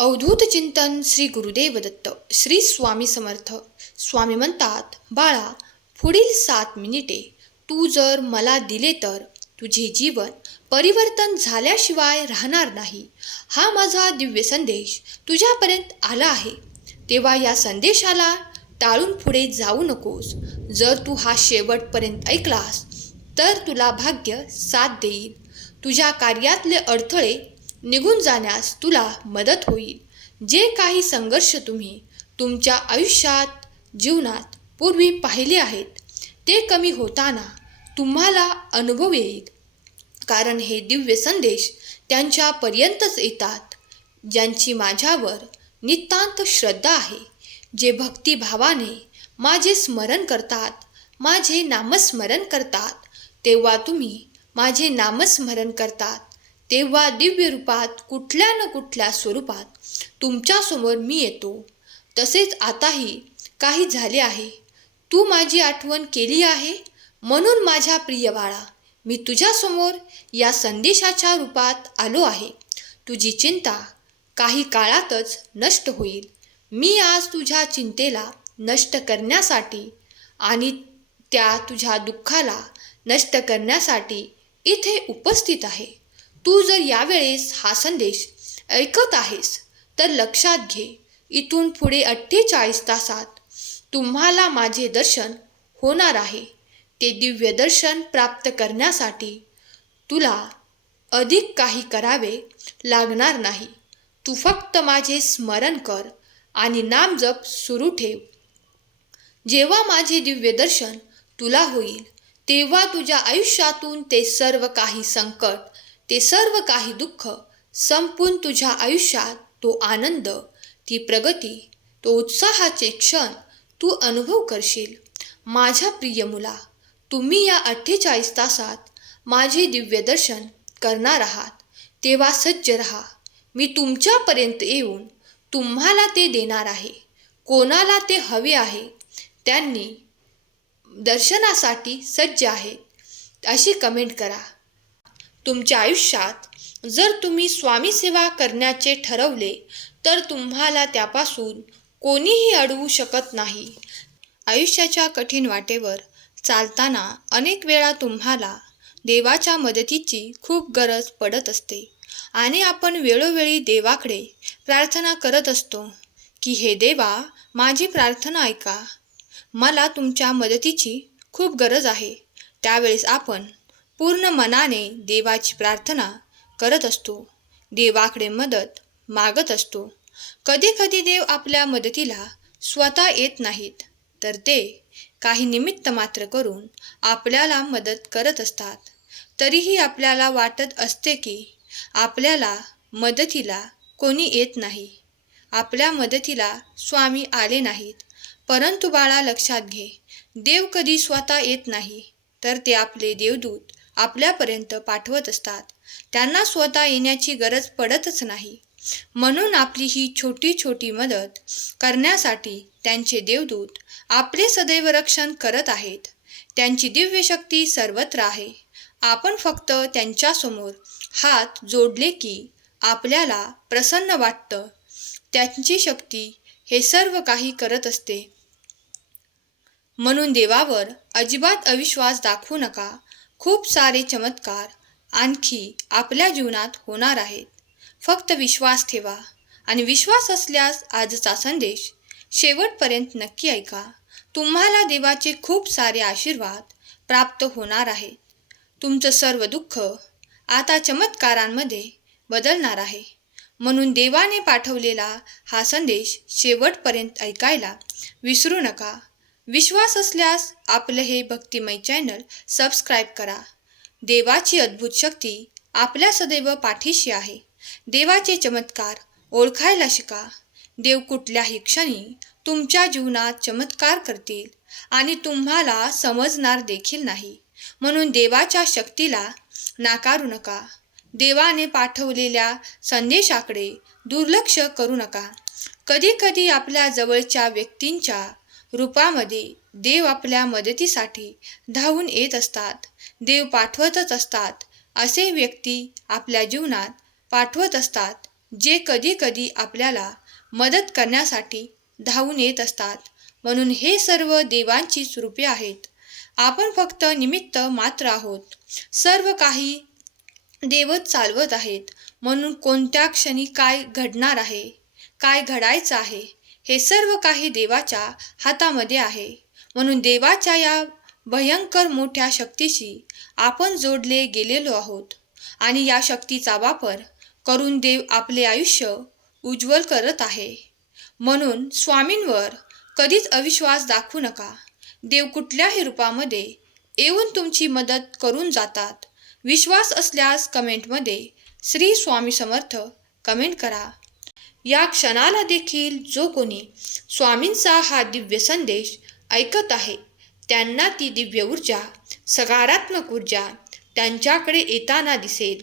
अवधूत चिंतन श्री गुरुदेव दत्त. श्री स्वामी समर्थ. स्वामी म्हणतात बाळा पुढील सात मिनिटे तू जर मला दिले तर तुझे जीवन परिवर्तन झाल्याशिवाय राहणार नाही. हा माझा दिव्य संदेश तुझ्यापर्यंत आला आहे. तेव्हा या संदेशाला टाळून पुढे जाऊ नकोस. जर तू हा शेवटपर्यंत ऐकलास तर तुला भाग्य साथ देईल तुझ्या कार्यातले अडथळे निघून जाण्यास तुला मदत होईल. जे काही संघर्ष तुम्ही तुमच्या आयुष्यात जीवनात पूर्वी पाहिले आहेत ते कमी होताना तुम्हाला अनुभव येईल. कारण हे दिव्य संदेश त्यांच्यापर्यंतच येतात ज्यांची माझ्यावर नितांत श्रद्धा आहे जे भक्तिभावाने माझे स्मरण करतात माझे नामस्मरण करतात. तेव्हा तुम्ही माझे नामस्मरण करतात. तेव्हा दिव्य रूपात कुठल्या न कुठल्या स्वरूपात तुमच्यासमोर मी येतो. तसेच आताही काही झाले आहे. तू माझी आठवण केली आहे? म्हणून माझ्या प्रिय बाळा मी तुझ्यासमोर या संदेशाच्या रूपात आलो आहे. तुझी चिंता काही काळातच नष्ट होईल. मी आज तुझ्या चिंतेला नष्ट करण्यासाठी आणि त्या तुझ्या दुःखाला नष्ट करण्यासाठी इथे उपस्थित आहे. तू जर यावेळेस हा संदेश ऐकत आहेस तर लक्षात घे इथून पुढे अठ्ठेचाळीस तासात तुम्हाला माझे दर्शन होणार आहे. ते दिव्य दर्शन प्राप्त करण्यासाठी तुला अधिक काही करावे लागणार नाही. तू फक्त माझे स्मरण कर आणि नामजप सुरू ठेव. जेव्हा माझे दिव्य दर्शन तुला होईल तेव्हा तुझ्या आयुष्यातून ते सर्व काही संकट ते सर्व काही दुःख संपून तुझ्या आयुष्यात तो आनंद ती प्रगती तो उत्साहाचे क्षण तू अनुभव करशील. माझ्या प्रिय मुला तुम्ही या अठ्ठेचाळीस तासात माझे दिव्य दर्शन करणार आहात. तेव्हा सज्ज रहा. मी तुमच्यापर्यंत येऊन तुम्हाला ते देणार आहे. कोणाला ते हवे आहे त्यांनी दर्शनासाठी सज्ज आहेत. अशी कमेंट करा. तुमच्या आयुष्यात जर तुम्ही स्वामी सेवा करण्याचे ठरवले तर तुम्हाला त्यापासून कोणीही अडवू शकत नाही. आयुष्याच्या कठीण वाटेवर चालताना अनेक वेळा तुम्हाला देवाच्या मदतीची खूप गरज पडत असते आणि आपण वेळोवेळी देवाकडे प्रार्थना करत असतो की हे देवा माझी प्रार्थना ऐका. मला तुमच्या मदतीची खूप गरज आहे. त्यावेळेस आपण पूर्ण मनाने देवाची प्रार्थना करत असतो. देवाकडे मदत मागत असतो. कधीकधी देव आपल्या मदतीला स्वतः येत नाहीत तर ते काही निमित्त मात्र करून आपल्याला मदत करत असतात. तरीही आपल्याला वाटत असते की आपल्याला मदतीला कोणी येत नाही. आपल्या मदतीला स्वामी आले नाहीत. परंतु बाळा लक्षात घे देव कधी स्वतः येत नाही तर ते आपले देवदूत आपल्यापर्यंत पाठवत असतात. त्यांना स्वतः येण्याची गरज पडतच नाही. म्हणून आपली ही छोटी छोटी मदत करण्यासाठी त्यांचे देवदूत आपले सदैव रक्षण करत आहेत. त्यांची दिव्य शक्ती सर्वत्र आहे. आपण फक्त त्यांच्यासमोर हात जोडले की आपल्याला प्रसन्न वाटतं. त्यांची शक्ती हे सर्व काही करत असते. म्हणून देवावर अजिबात अविश्वास दाखवू नका. खूप सारे चमत्कार आणखी आपल्या जीवनात होणार आहेत. फक्त विश्वास ठेवा आणि विश्वास असल्यास आजचा संदेश शेवटपर्यंत नक्की ऐका. तुम्हाला देवाचे खूप सारे आशीर्वाद प्राप्त होणार आहेत. तुमचं सर्व दुःख आता चमत्कारांमध्ये बदलणार आहे. म्हणून देवाने पाठवलेला हा संदेश शेवटपर्यंत ऐकायला विसरू नका. विश्वास असल्यास आपलं हे भक्तिमय चॅनल सबस्क्राईब करा. देवाची अद्भुत शक्ती आपल्या सदैव पाठीशी आहे. देवाचे चमत्कार ओळखायला शिका. देव कुठल्याही क्षणी तुमच्या जीवनात चमत्कार करतील आणि तुम्हाला समजणार देखील नाही. म्हणून देवाच्या शक्तीला नाकारू नका. देवाने पाठवलेल्या संदेशाकडे दुर्लक्ष करू नका. कधीकधी आपल्या जवळच्या व्यक्तींच्या रूपामध्ये देव आपल्या मदतीसाठी धावून येत असतात. देव पाठवतच असतात. असे व्यक्ती आपल्या जीवनात पाठवत असतात जे कधी कधी आपल्याला मदत करण्यासाठी धावून येत असतात. म्हणून हे सर्व देवांचीच रूपे आहेत. आपण फक्त निमित्त मात्र आहोत. सर्व काही देवच चालवत आहेत. म्हणून कोणत्या क्षणी काय घडणार आहे? काय घडायचं आहे? हे सर्व काही देवाच्या हातामध्ये आहे. म्हणून देवाच्या या भयंकर मोठ्या शक्तीशी आपण जोडले गेलेलो आहोत. आणि या शक्तीचा वापर करून देव आपले आयुष्य उज्ज्वल करत आहे. म्हणून स्वामींवर कधीच अविश्वास दाखवू नका. देव कुठल्याही रूपामध्ये येऊन तुमची मदत करून जातात. विश्वास असल्यास कमेंटमध्ये श्री स्वामी समर्थ कमेंट करा. या क्षणाला देखील जो कोणी स्वामींचा हा दिव्य संदेश ऐकत आहे त्यांना ती दिव्य ऊर्जा सकारात्मक ऊर्जा त्यांच्याकडे येताना दिसेल.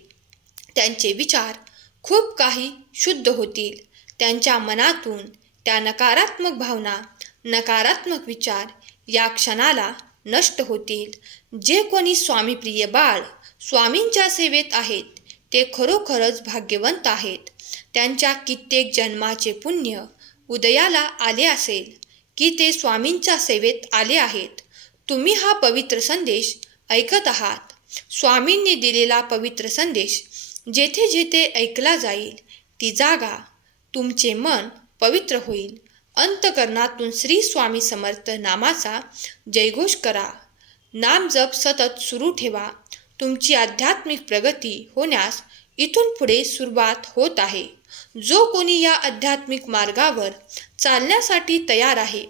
त्यांचे विचार खूप काही शुद्ध होतील. त्यांच्या मनातून त्या नकारात्मक भावना नकारात्मक विचार या क्षणाला नष्ट होतील. जे कोणी स्वामीप्रिय बाळ स्वामींच्या सेवेत आहेत ते खरोखरच भाग्यवंत आहेत. त्यांच्या कित्येक जन्माचे पुण्य उदयाला आले असेल की ते स्वामींच्या सेवेत आले आहेत. तुम्ही हा पवित्र संदेश ऐकत आहात. स्वामींनी दिलेला पवित्र संदेश जेथे जेथे ऐकला जाईल ती जागा तुमचे मन पवित्र होईल. अंतकरणातून श्री स्वामी समर्थ नामाचा जयघोष करा. नाम जप सतत सुरू ठेवा. तुमची आध्यात्मिक प्रगती होण्यास इथून पुढे सुरुवात होत आहे. जो कोणी या आध्यात्मिक मार्गावर चालण्यासाठी तयार आहे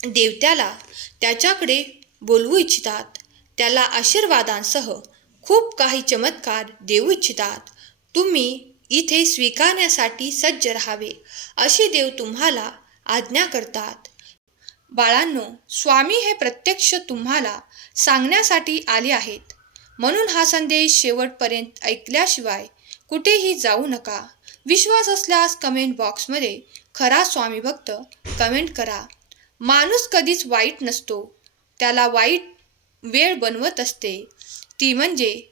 देवत्याला त्याच्याकडे बोलवू इच्छितात. त्याला आशीर्वादांसह खूप काही चमत्कार देऊ इच्छितात. तुम्ही इथे स्वीकारण्यासाठी सज्ज राहावे अशी देव तुम्हाला आज्ञा करतात. बाळांनो स्वामी हे प्रत्यक्ष तुम्हाला सांगण्यासाठी आले आहेत. म्हणून हा संदेश शेवटपर्यंत ऐकल्याशिवाय कुठेही जाऊ नका. विश्वास असल्यास कमेंट बॉक्समध्ये खरा स्वामी भक्त कमेंट करा. माणूस कधीच वाईट नसतो. त्याला वाईट वेळ बनवत असते. ती म्हणजे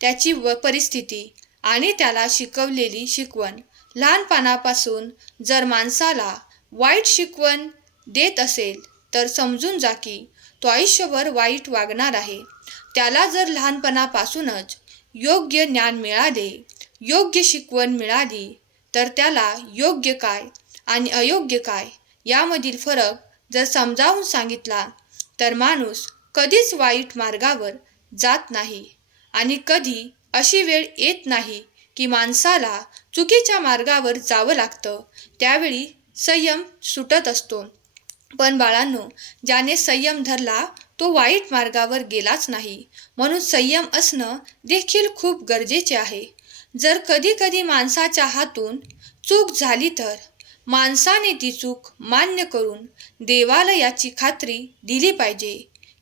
त्याची व परिस्थिती आणि त्याला शिकवलेली शिकवण. लहानपणापासून जर माणसाला वाईट शिकवण देत असेल तर समजून जा की तो आयुष्यभर वाईट वागणार आहे. त्याला जर लहानपणापासूनच योग्य ज्ञान मिळाले योग्य शिकवण मिळाली तर त्याला योग्य काय आणि अयोग्य काय यामधील फरक जर समजावून सांगितला तर माणूस कधीच वाईट मार्गावर जात नाही आणि कधी अशी वेळ येत नाही की माणसाला चुकीच्या मार्गावर जावं लागतं. त्यावेळी संयम सुटत असतो. पण बाळांनो ज्याने संयम धरला तो वाईट मार्गावर गेलाच नाही. म्हणून संयम असणं देखील खूप गरजेचे आहे. जर कधी कधी माणसाच्या हातून चूक झाली तर माणसाने ती चूक मान्य करून देवाला याची खात्री दिली पाहिजे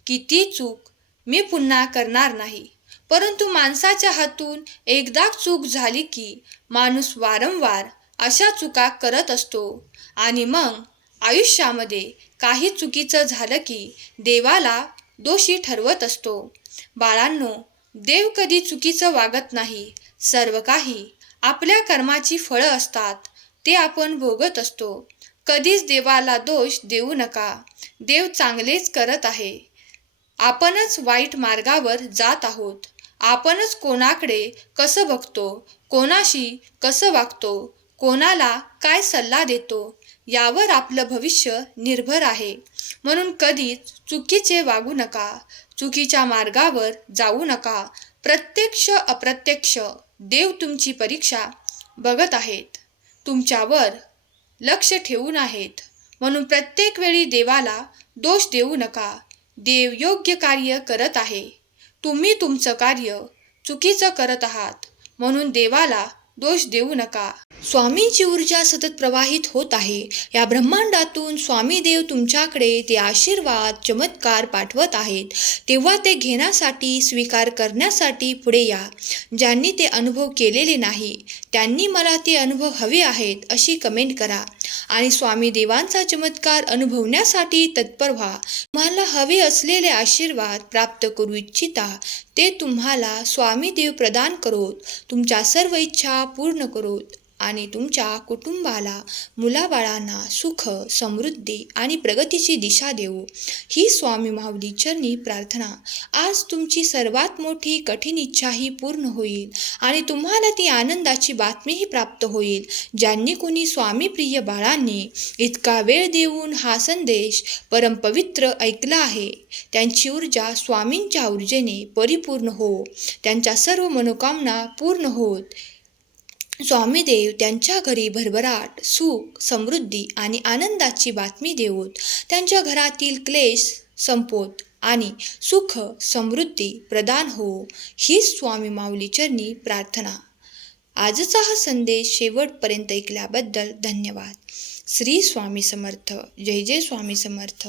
की ती चूक मी पुन्हा करणार नाही. परंतु माणसाच्या हातून एकदा चूक झाली की माणूस वारंवार अशा चुका करत असतो आणि मग आयुष्यामध्ये काही चुकीचं झालं की देवाला दोषी ठरवत असतो. बाळांनो देव कधी चुकीचं वागत नाही. सर्व काही आपल्या कर्माची फळं असतात ते आपण भोगत असतो. कधीच देवाला दोष देऊ नका. देव चांगलेच करत आहे. आपणच वाईट मार्गावर जात आहोत. आपणच कोणाकडे कसं बघतो कोणाशी कसं वागतो कोणाला काय सल्ला देतो यावर आपलं भविष्य निर्भर आहे. म्हणून कधीच चुकीचे वागू नका. चुकीच्या मार्गावर जाऊ नका. प्रत्यक्ष अप्रत्यक्ष देव तुमची परीक्षा बघत आहेत. तुमच्यावर लक्ष ठेवून आहेत. म्हणून प्रत्येक वेळी देवाला दोष देऊ नका. देव योग्य कार्य करत आहे. तुम्ही तुमचं कार्य चुकीचं करत आहात. म्हणून देवाला दोष देऊ नका. स्वामीची ऊर्जा सतत प्रवाहित होत आहे. या ब्रह्मांडातून स्वामी देव तुमच्याकडे ते आशीर्वाद चमत्कार पाठवत आहेत. तेव्हा ते घेण्यासाठी स्वीकार करण्यासाठी पुढे या. ज्यांनी ते अनुभव केलेले नाही त्यांनी मला ते अनुभव हवे आहेत अशी कमेंट करा. आणि स्वामी देवांचा चमत्कार अनुभवण्यासाठी तत्पर व्हा. तुम्हाला हवे असलेले आशीर्वाद प्राप्त करू इच्छिता ते तुम्हाला स्वामी देव प्रदान करोत. तुमच्या सर्व इच्छा पूर्ण करोत. आणि तुमच्या कुटुंबाला मुलाबाळांना सुख समृद्धी आणि प्रगतीची दिशा देऊ. ही स्वामी माऊली चरणी प्रार्थना. आज तुमची सर्वात मोठी कठीण इच्छाही पूर्ण होईल आणि तुम्हाला ती आनंदाची बातमीही प्राप्त होईल ज्यांनी कोणी स्वामी प्रिय बाळांनी इतका वेळ देऊन हा संदेश परमपवित्र ऐकला आहे. त्यांची ऊर्जा स्वामींच्या ऊर्जेने परिपूर्ण हो. त्यांच्या सर्व मनोकामना पूर्ण होत. स्वामीदेव त्यांच्या घरी भरभराट सुख समृद्धी आणि आनंदाची बातमी देऊन त्यांच्या घरातील क्लेश संपोत आणि सुख समृद्धी प्रदान हो हीच स्वामी माऊली चरणी प्रार्थना. आजचा हा संदेश शेवटपर्यंत ऐकल्याबद्दल धन्यवाद. श्री स्वामी समर्थ. जय जय स्वामी समर्थ.